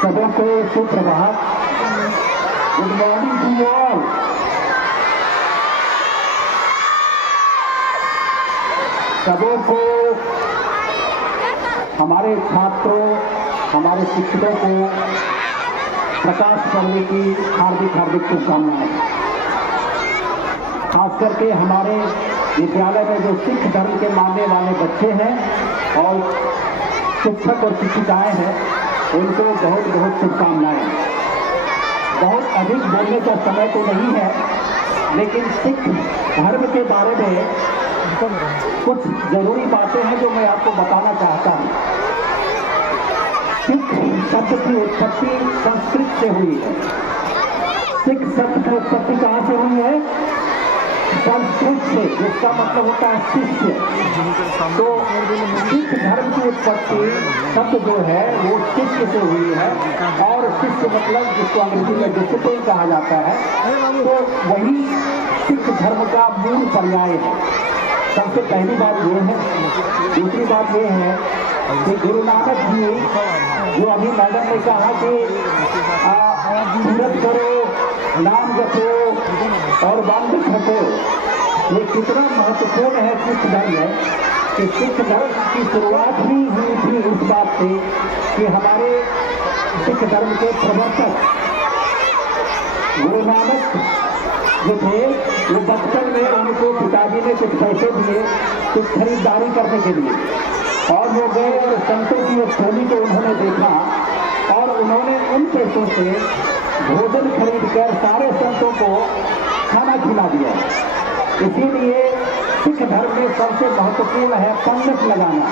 सबों को सुप्रभात। Good morning to all. सबों को, हमारे छात्रों, हमारे शिक्षकों को प्रकाश पर्व की हार्दिक हार्दिक शुभकामनाएं। खास करके हमारे विद्यालय में जो सिख धर्म के मानने वाले बच्चे हैं और शिक्षक और शिक्षिकाएं हैं, उनको बहुत बहुत शुभकामनाएं। बहुत अधिक बोलने का समय तो नहीं है, लेकिन सिख धर्म के बारे में कुछ जरूरी बातें हैं जो मैं आपको बताना चाहता हूं। सिख शब्द की उत्पत्ति संस्कृत से हुई है। सिख शब्द की उत्पत्ति कहां से हुई है? संस्कृत से, जिसका मतलब होता है शिष्य। तो सिख धर्म की उत्पत्ति शब्द जो है वो शिष्य से हुई है, और शिष्य मतलब जिसको अंग्रेजी में डिसिप्लिन कहा जाता है, तो वही सिख धर्म का मूल पर्याय है। सबसे पहली बात ये है। दूसरी बात ये है कि गुरु नानक जी, जो अभी मैडम ने कहा कि सूरत करो, नाम जपो और वांग छपो, ये कितना महत्वपूर्ण है सिख धर्म है कि सिख धर्म की शुरुआत ही हुई थी उस बात से कि हमारे सिख धर्म के प्रवर्तक गुरु नानक जो थे, वो बचपन में उनको पिताजी ने कुछ पैसे दिए कुछ खरीदारी करने के लिए, और वो गए और संतों की एक टोली को उन्होंने देखा और उन्होंने उन पैसों से भोजन खरीदकर सारे संतों को खाना खिला दिया। इसीलिए सिख धर्म में सबसे महत्वपूर्ण है पंगत लगाना,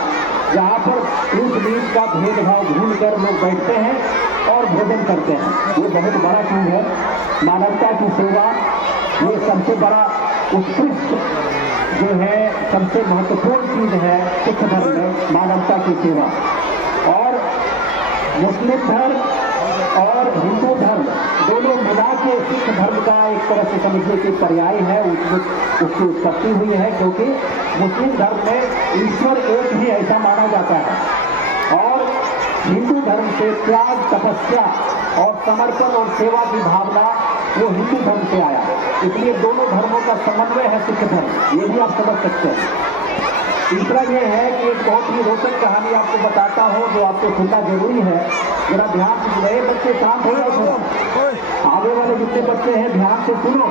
जहाँ पर ऊंच नीच का भेदभाव भूलकर लोग बैठते हैं और भोजन करते हैं। ये बहुत बड़ा चीज है। मानवता की सेवा, ये सबसे बड़ा उत्कृष्ट जो है, सबसे महत्वपूर्ण चीज है सिख धर्म में, मानवता की सेवा। और मुस्लिम धर्म और हिंदू धर्म दोनों मिला के सिख धर्म का एक तरह से समझने की पर्याय है, उसकी उत्पत्ति हुई है, क्योंकि मुस्लिम धर्म में ईश्वर एक ही ऐसा माना जाता है, और हिंदू धर्म से त्याग, तपस्या और समर्पण और सेवा की भावना वो हिंदू धर्म से आया। इसलिए दोनों धर्मों का समन्वय है सिख धर्म, ये भी आप समझ सकते हैं। तीसरा ये है कि एक बहुत ही रोचक कहानी आपको बताता हूँ जो आपको सुनना जरूरी है। जरा ध्यान से, नए बच्चे शांत हो जाओ, आगे वाले जितने बच्चे हैं ध्यान से सुनो।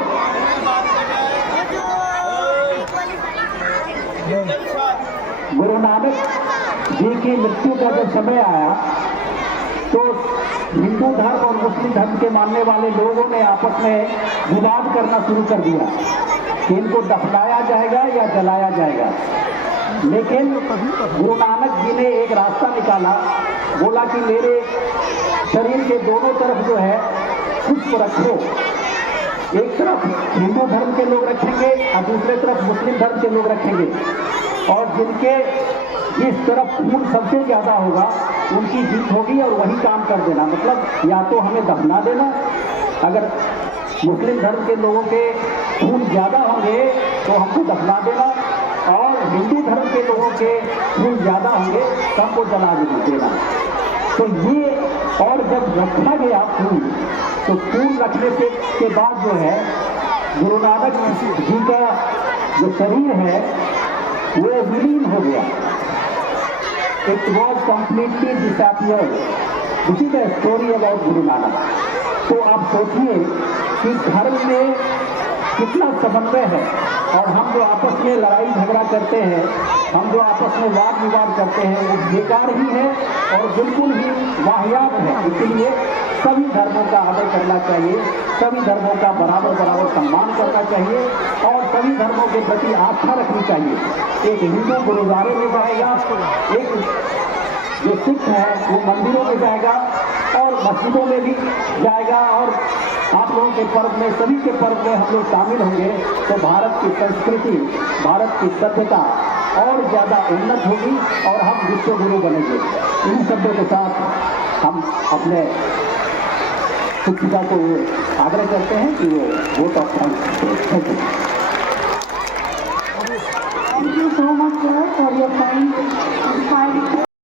गुरु नानक जी की मृत्यु का जब समय आया तो हिंदू धर्म और मुस्लिम धर्म के मानने वाले लोगों ने आपस में विवाद करना शुरू कर दिया कि इनको दफनाया जाएगा या जलाया जाएगा। लेकिन गुरु नानक जी ने एक रास्ता निकाला, बोला कि मेरे शरीर के दोनों तरफ जो है पुष्प रखो। एक तरफ हिंदू धर्म के लोग रखेंगे और दूसरे तरफ मुस्लिम धर्म के लोग रखेंगे, और जिनके जिस तरफ फूल सबसे ज्यादा होगा उनकी जीत होगी और वही काम कर देना। मतलब या तो हमें दफना देना, अगर मुस्लिम धर्म के लोगों के फूल ज्यादा होंगे तो हमको दफना देना, और हिंदू धर्म के लोगों के फूल ज्यादा होंगे तो हमको जला देना। तो ये, और जब रखा गया फूल, तो फूल रखने के बाद जो है गुरु नानक जी का जो शरीर है वो विलीन हो गया। It was completely disappeared. This is the story about Guru Nanak. तो आप सोचिए कि धर्म में कितना समन्वय है, और हम जो आपस में लड़ाई झगड़ा करते हैं, हम जो आपस में वाद विवाद करते हैं, वो बेकार ही है और बिल्कुल ही वाहियात है। इसलिए सभी धर्मों का आदर करना चाहिए, सभी धर्मों का बराबर बराबर सम्मान करना चाहिए, और सभी धर्मों के प्रति आस्था रखनी चाहिए। एक हिंदू गुरुद्वारे में जाएगा, एक जो सिख है वो मंदिरों में जाएगा और मस्जिदों में भी जाएगा, और आप लोगों के पर्व में, सभी के पर्व में हम लोग शामिल होंगे, तो भारत की संस्कृति, भारत की सभ्यता और ज्यादा उन्नत होगी और हम विश्व गुरु बनेंगे। इन शब्दों के साथ हम अपने शिक्षिका को आग्रह करते हैं कि वो vote of thanks. Thank you so much, sir, for your kind